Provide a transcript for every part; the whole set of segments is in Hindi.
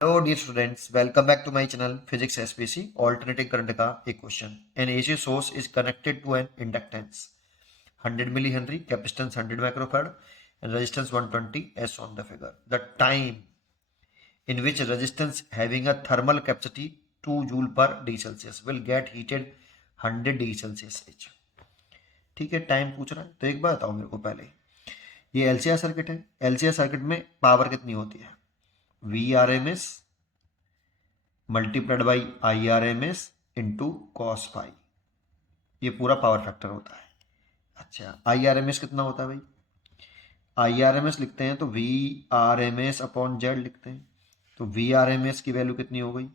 Hello dear students, welcome back to my channel physics SPC. Alternating current का एक question. An AC source is connected to an inductance 100 milli henry, capacitance 100 microfarad and resistance 120 S on the figure. The time in which resistance having a thermal capacity 2 joule per D Celsius will get heated 100 degree Celsius H. ठीक है, टाइम पूछ रहा है तो एक बात बताओ मेरे को पहले, ये एलसीआर सर्किट है। एलसीआर सर्किट में पावर कितनी होती है? V R M S multiplied by I R M S into cos phi, ये पूरा पावर फैक्टर होता है। अच्छा, आई आर एम एस कितना होता है भाई? आई आर एम एस लिखते हैं तो V R M S upon Z लिखते हैं। तो वी आर एम एस की वैल्यू कितनी हो गई?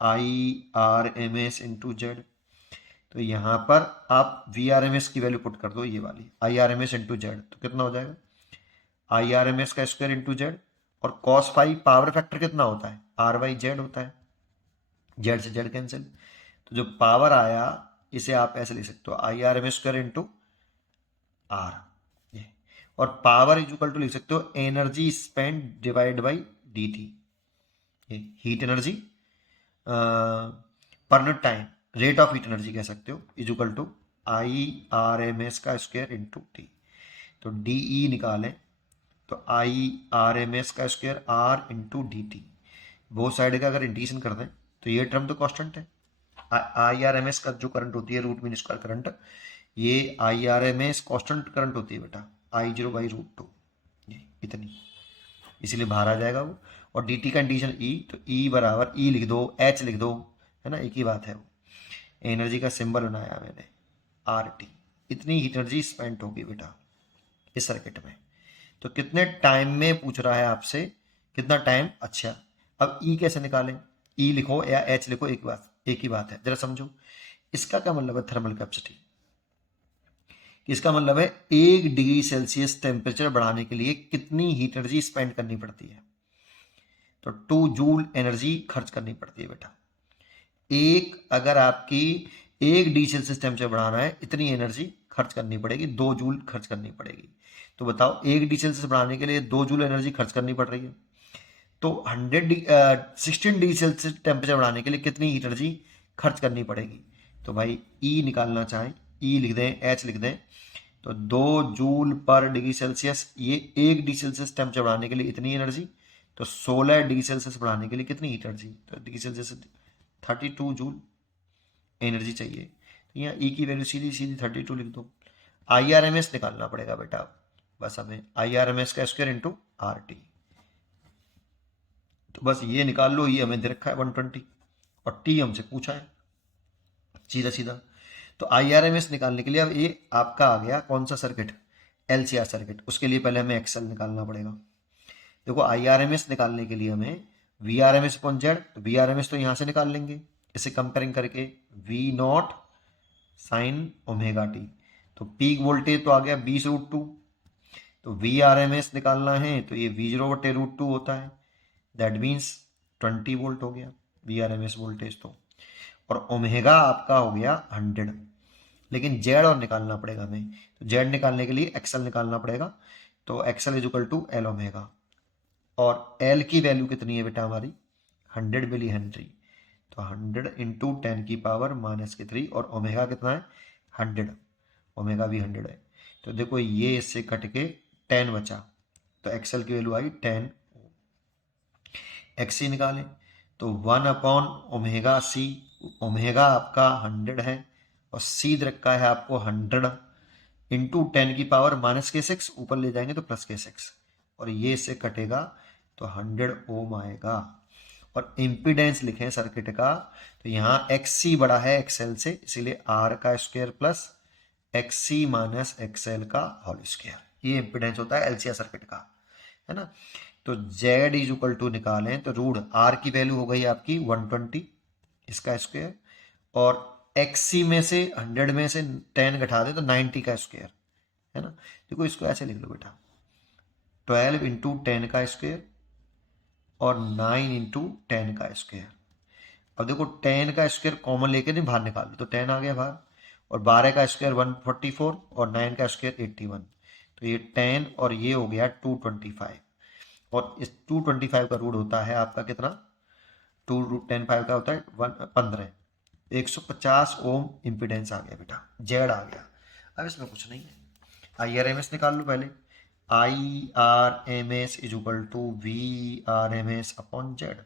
I R M S into Z. तो यहाँ पर आप वी आर एम एस की वैल्यू पुट कर दो, ये वाली I R M S into Z, तो कितना हो जाएगा? आई आर एम एस का स्क्वायर इंटू जेड। और कॉस फाई पावर फैक्टर कितना होता है? आर बाई जेड होता है, जेड से जेड कैंसिल। तो जो पावर आया इसे आप ऐसे लिख सकते हो, I R M square into R. और पावर इज इक्वल टू लिख सकते हो energy spend divide by D T. ये heat energy per unit time, rate of heat energy कह सकते हो, is equal to I R M S का स्क्वायर इंटू टी। तो डी ई निकालें तो आई आर एम एस का square R into D T. बहुत साइड का अगर इंटीग्रेशन कर दें तो ये टर्म तो कांस्टेंट है। आई आर एम एस का जो करंट होती है रूट मीन स्क्वायर करंट, ये I R M S constant current होती है बेटा, I zero by root two, ये इतनी, इसीलिए बाहर आ जाएगा वो। और डी टी का इंटीजन ई, तो ई बराबर ई लिख दो, एच लिख दो, है ना, एक ही बात है वो। एनर्जी का सिंबल बनाया मैंने आर टी। इतनी हीट एनर्जी स्पेंड होगी बेटा इस सर्किट में। तो कितने टाइम में पूछ रहा है आपसे, कितना टाइम। अच्छा, अब ई कैसे निकालें? ई लिखो या एच लिखो, एक ही बात है, जरा समझो। इसका क्या मतलब है थर्मल कैपेसिटी? इसका मतलब है 1 डिग्री सेल्सियस टेम्परेचर बढ़ाने के लिए कितनी हीट एनर्जी स्पेंड करनी पड़ती है। तो 2 जूल एनर्जी खर्च करनी पड़ती है बेटा। अगर आपकी 1 डिग्री सेल्सियस टेम्परेचर बढ़ाना है, इतनी एनर्जी खर्च करनी पड़ेगी, 2 जूल खर्च करनी पड़ेगी। तो बताओ, 1 डिग्री सेल्सियस बढ़ाने के लिए 2 जूल एनर्जी खर्च करनी पड़ रही है, तो 16 डिग्री सेल्सियस टेम्परेचर बढ़ाने के लिए कितनी हीट एनर्जी खर्च करनी पड़ेगी। तो भाई ई निकालना चाहें, ई लिख दें, एच लिख दें, तो 2 जूल पर डिग्री सेल्सियस, ये 1 डिग्री सेल्सियस टेम्परेचर बढ़ाने के लिए इतनी एनर्जी, तो 16 डिग्री सेल्सियस बढ़ाने के लिए कितनी हीट एनर्जी, तो डिग्री सेल्सियस 32 जूल एनर्जी चाहिए। तो यहाँ ई की वैल्यू सीधी सीधी 32 लिख दो। आई आर एम एस निकालना पड़ेगा बेटा, बस हमें आई आर एम एस का स्क्वायर इंटू आर टी। तो बस ये निकाल लो, ये हमें दे रखा है 120 और टी हमसे पूछा है सीधा सीधा। तो आई आर एम एस निकालने के लिए अब ये आपका आ गया कौन सा सर्किट? LCR circuit. उसके लिए पहले हमें एक्सेल निकालना पड़ेगा। देखो, आई आर एम एस निकालने के लिए हमें V R M S upon Z, तो वी आर एम एस तो यहाँ से निकाल लेंगे इसे कंपेयरिंग करके, V naught sine omega T. तो पीक वोल्टेज तो आ गया 20 रूट 2। तो वी आर एम एस निकालना है तो ये वी जीरो बटे रूट टू होता है, दैट मीन्स 20 वोल्ट हो गया V R M S voltage तो। और ओमेगा आपका हो गया 100। लेकिन जेड और निकालना पड़ेगा हमें, तो जेड निकालने के लिए एक्सएल निकालना पड़ेगा। तो XL is equal to L omega, और एल की वैल्यू कितनी है बेटा हमारी? 100 मिली हेनरी। तो 100 इंटू 10⁻³ और ओमेगा कितना है? 100। ओमेगा भी 100 है। तो देखो ये इससे कट के 10 बचा, तो एक्सएल की वैल्यू आई 10। एक्सी निकालें तो 1/ओमेगा सी। ओमेगा आपका 100 है और सी दे रखा है आपको 100 इंटू 10⁻⁻⁶, ऊपर ले जाएंगे तो +6, और ये इससे कटेगा तो 100 ओम आएगा। और इम्पीडेंस लिखें सर्किट का, तो यहाँ एक्स बड़ा है एक्सएल से, इसीलिए आर का square plus XC minus XL का होल स्क्वायर। ये इम्पीडेंस होता है एलसीआर सर्किट का, है ना। तो Z इज इक्वल टू निकालें तो रूट R की वैल्यू हो गई आपकी 120, इसका स्क्वायर, और XC में से 100 में से 10 घटा दे तो 90 का स्क्वायर, है ना। देखो इसको ऐसे लिख लो बेटा, 12 इंटू 10 का स्क्वायर और 9 इंटू 10 का स्क्वायर। अब देखो 10 का स्क्वायर कॉमन लेके नहीं बाहर निकाल, तो 10 आ गया बाहर, और 12 का स्क्वायर 144 और 9 का स्क्वायर 81। तो ये 10 और ये हो गया 225। और इस 225 का रूट होता है आपका कितना, 2 √10 का होता है 15, 150 ओम इम्पिडेंस आ गया बेटा, जेड आ गया। अब इसमें कुछ नहीं है, आई आर एम एस निकाल लो पहले। I R M S is equal to V R M S upon Z.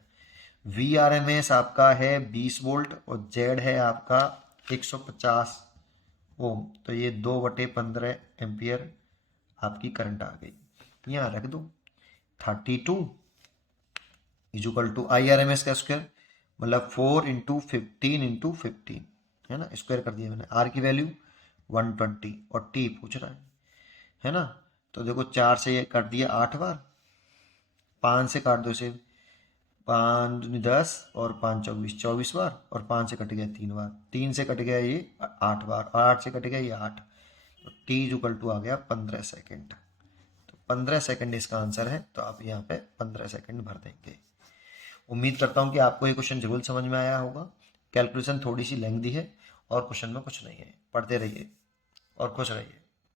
V R M S आपका है 20 वोल्ट और जेड है आपका 150 ओम, तो ये 2/15 एम्पियर आपकी करंट आ गई। यहाँ रख दो 32 is equal to I R M S का स्क्वायर, मतलब 4 × 15 × 15 है ना, स्क्वायर कर दिया मैंने। आर की वैल्यू 120 और टी पूछ रहा है ना। तो देखो 4 से ये कर दिया 8 बार, 5 से काट दो इसे, 5 × 10 और 5 × 24 24 बार, और 5 से कट गया 3 बार, 3 से कट गया ये 8 बार, 8 से कट गया ये 8, तो टी इक्वल टू आ गया 15 सेकेंड। तो 15 सेकेंड इसका आंसर है, तो आप यहाँ पे 15 सेकेंड भर देंगे। उम्मीद करता हूँ कि आपको ये क्वेश्चन जरूर समझ में आया होगा। कैलकुलेशन थोड़ी सी लेंथी है और क्वेश्चन में कुछ नहीं है। पढ़ते रहिए और खुश रहिए।